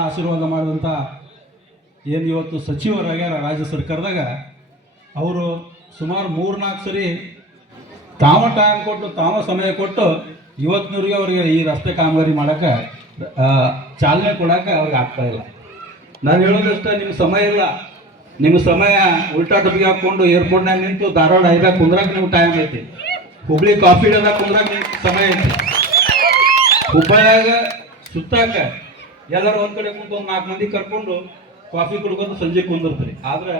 ಆಶೀರ್ವಾದ ಮಾಡಿದಂಥ ಏನು ಇವತ್ತು ಸಚಿವರಾಗ್ಯಾರ ರಾಜ್ಯ ಸರ್ಕಾರದಾಗ ಅವರು ಸುಮಾರು 3-4 ಸರಿ ತಾವ ಟೈಮ್ ಕೊಟ್ಟು ತಾವ ಸಮಯ ಕೊಟ್ಟು ಇವತ್ತಿನವ್ರಿಗೆ ಅವರಿಗೆ ಈ ರಸ್ತೆ ಕಾಮಗಾರಿ ಮಾಡೋಕ್ಕೆ ಚಾಲನೆ ಕೊಡೋಕ್ಕೆ ಅವ್ರಿಗೆ ಆಗ್ತಾ ಇಲ್ಲ. ನಾನು ಹೇಳೋದಷ್ಟೇ, ನಿಮ್ಮ ಸಮಯ ಇಲ್ಲ. ನಿಮ್ಮ ಸಮಯ ಉಲ್ಟಾ ಡಬ್ಬಿಗೆ ಹಾಕ್ಕೊಂಡು ಏರ್ಪೋರ್ಟ್ನಾಗ ನಿಂತು ಧಾರವಾಡ ಹೈದಾಗ ಕುಂದ್ರಕ್ಕೆ ನೀವು ಟೈಮ್ ಐತಿ. ಹುಬ್ಳಿ ಕಾಫಿ ಡೇದಾಗ ಕುಂದ್ರಕ್ಕೆ ನಿಮ್ಗೆ ಸಮಯ ಐತಿ. ಹುಬ್ಬಳ್ಳಿಯಾಗ ಸುತ್ತಾಕ ಎಲ್ಲರೂ ಒಂದು ಕಡೆ ಕುಂತು ಒಂದು 4 ಮಂದಿ ಕರ್ಕೊಂಡು ಕಾಫಿ ಕುಡ್ಕೊಂಡು ಸಂಜೆ ಕುಂದಿರ್ತೀರಿ. ಆದರೆ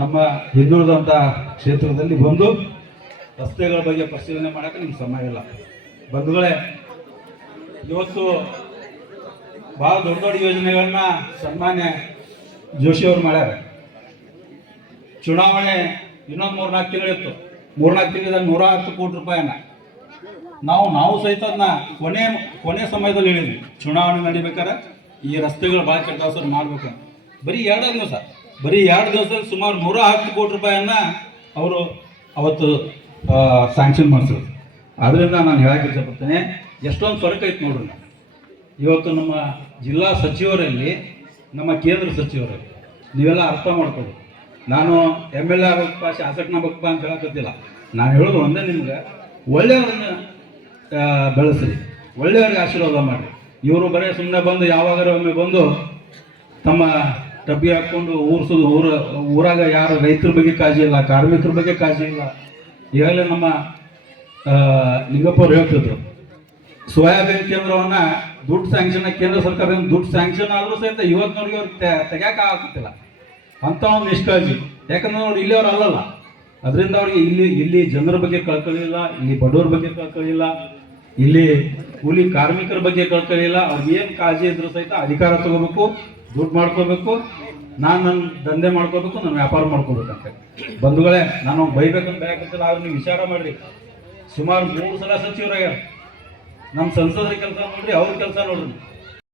ನಮ್ಮ ಹಿಂದುಳಿದಂಥ ಕ್ಷೇತ್ರದಲ್ಲಿ ಬಂದು ರಸ್ತೆಗಳ ಬಗ್ಗೆ ಪರಿಶೀಲನೆ ಮಾಡೋಕ್ಕೆ ನಿಮ್ಗೆ ಸಮಯ ಇಲ್ಲ. ಬಂಧುಗಳೇ, ಇವತ್ತು ಭಾಳ ದೊಡ್ಡ ದೊಡ್ಡ ಯೋಜನೆಗಳನ್ನ ಸನ್ಮಾನ್ಯ ಜೋಶಿಯವರು ಮಾಡ್ಯಾರ. ಚುನಾವಣೆ ಇನ್ನೊಂದು 3-4 ತಿಂಗಳಿತ್ತು. 3-4 ತಿಂಗಳಿಂದ 110 ಕೋಟಿ ರೂಪಾಯಿನ ನಾವು ಸಹಿತ ಅದನ್ನ ಕೊನೆ ಸಮಯದಲ್ಲಿ ಹೇಳಿದ್ವಿ. ಚುನಾವಣೆ ನಡಿಬೇಕಾದ್ರೆ ಈ ರಸ್ತೆಗಳು ಭಾಳ ಕೆಲಸ ಮಾಡ್ಬೇಕಂತ. ಬರೀ 2 ದಿವಸದಲ್ಲಿ ಸುಮಾರು 110 ಕೋಟಿ ರೂಪಾಯಿಯನ್ನ ಅವರು ಅವತ್ತು ಸ್ಯಾಂಕ್ಷನ್ ಮಾಡಿಸಿದ್ರು. ಅದರಿಂದ ನಾನು ಹೇಳಕ್ಕೆ ಇಷ್ಟಪಡ್ತೇನೆ, ಎಷ್ಟೊಂದು ಫರಕ್ ಐತೆ ನೋಡ್ರಿ. ಇವತ್ತು ನಮ್ಮ ಜಿಲ್ಲಾ ಸಚಿವರಲ್ಲಿ, ನಮ್ಮ ಕೇಂದ್ರ ಸಚಿವರಲ್ಲಿ ನೀವೆಲ್ಲ ಅರ್ಥ ಮಾಡ್ಕೊಳ್ಳಿ. ನಾನು MLA ಆಗಬೇಕಪ್ಪ, ಶಾಸಕನಾಗಬೇಕಪ್ಪ ಅಂತ ಹೇಳಕತ್ತಿಲ್ಲ. ನಾನು ಹೇಳೋದು ಒಂದೇ, ನಿಮ್ಗೆ ಒಳ್ಳೆಯವ್ರನ್ನ ಬೆಳೆಸ್ರಿ, ಒಳ್ಳೆಯವ್ರಿಗೆ ಆಶೀರ್ವಾದ ಮಾಡಿರಿ. ಇವರು ಬರೀ ಸುಮ್ಮನೆ ಬಂದು ಯಾವಾಗಾರ ಒಮ್ಮೆ ಬಂದು ತಮ್ಮ ಡಬ್ಬಿ ಹಾಕ್ಕೊಂಡು ಊರಾಗ ಯಾರು ರೈತರ ಬಗ್ಗೆ ಕಾಳಜಿ ಇಲ್ಲ, ಕಾರ್ಮಿಕರ ಬಗ್ಗೆ ಕಾಳಜಿ ಇಲ್ಲ. ಈಗಾಗಲೇ ನಮ್ಮ ಲಿಂಗಪ್ಪವ್ರು ಹೇಳ್ತಿದ್ರು, ಸೋಯಾಬೀನ್ ಕೇಂದ್ರವನ್ನು ದುಡ್ಡು ಸ್ಯಾಂಕ್ಷನ್, ಕೇಂದ್ರ ಸರ್ಕಾರದಿಂದ ದುಡ್ಡು ಸ್ಯಾಂಕ್ಷನ್ ಆದರೂ ಸಹಿತ ಇವತ್ತಿನವ್ರಿಗೆ ಅವ್ರಿಗೆ ತೆಗ್ಯಾಕೆ ಆಗುತ್ತಿಲ್ಲ. ಅಂಥ ಒಂದು ನಿಷ್ಕಾಳಜಿ. ಯಾಕಂದ್ರೆ ಅವ್ರು ಇಲ್ಲಿ ಅವ್ರು ಅಲ್ಲಲ್ಲ. ಅದರಿಂದ ಅವ್ರಿಗೆ ಇಲ್ಲಿ ಜನರ ಬಗ್ಗೆ ಕಳ್ಕೊಳ್ಳಿಲ್ಲ, ಇಲ್ಲಿ ಬಡವ್ರ ಬಗ್ಗೆ ಕಳ್ಕೊಳ್ಳಿಲ್ಲ, ಇಲ್ಲಿ ಕೂಲಿ ಕಾರ್ಮಿಕರ ಬಗ್ಗೆ ಕಳ್ಕೊಳ್ಳಿಲ್ಲ. ಅವ್ರಿಗೆ ಏನು ಕಾಳಜಿ ಇದ್ರೂ ಸಹಿತ ಅಧಿಕಾರ ತಗೋಬೇಕು, ದುಡ್ಡು ಮಾಡ್ಕೋಬೇಕು, ನಾನು ನನ್ನ ದಂಧೆ ಮಾಡ್ಕೋಬೇಕು, ನಾನು ವ್ಯಾಪಾರ ಮಾಡ್ಕೋಬೇಕಂತ. ಬಂಧುಗಳೇ, ನಾನು ಬೈಬೇಕಂತ ಬೇಕಂತಿಲ್ಲ. ಆದ್ರೆ ನೀವು ವಿಚಾರ ಮಾಡಿರಿ, ಸುಮಾರು 3 ಸಲ ಸಚಿವರಾಗ್ಯಾರ. ನಮ್ಮ ಸಂಸದರ ಕೆಲಸ ನೋಡ್ರಿ, ಅವ್ರ ಕೆಲಸ ನೋಡ್ರಿ.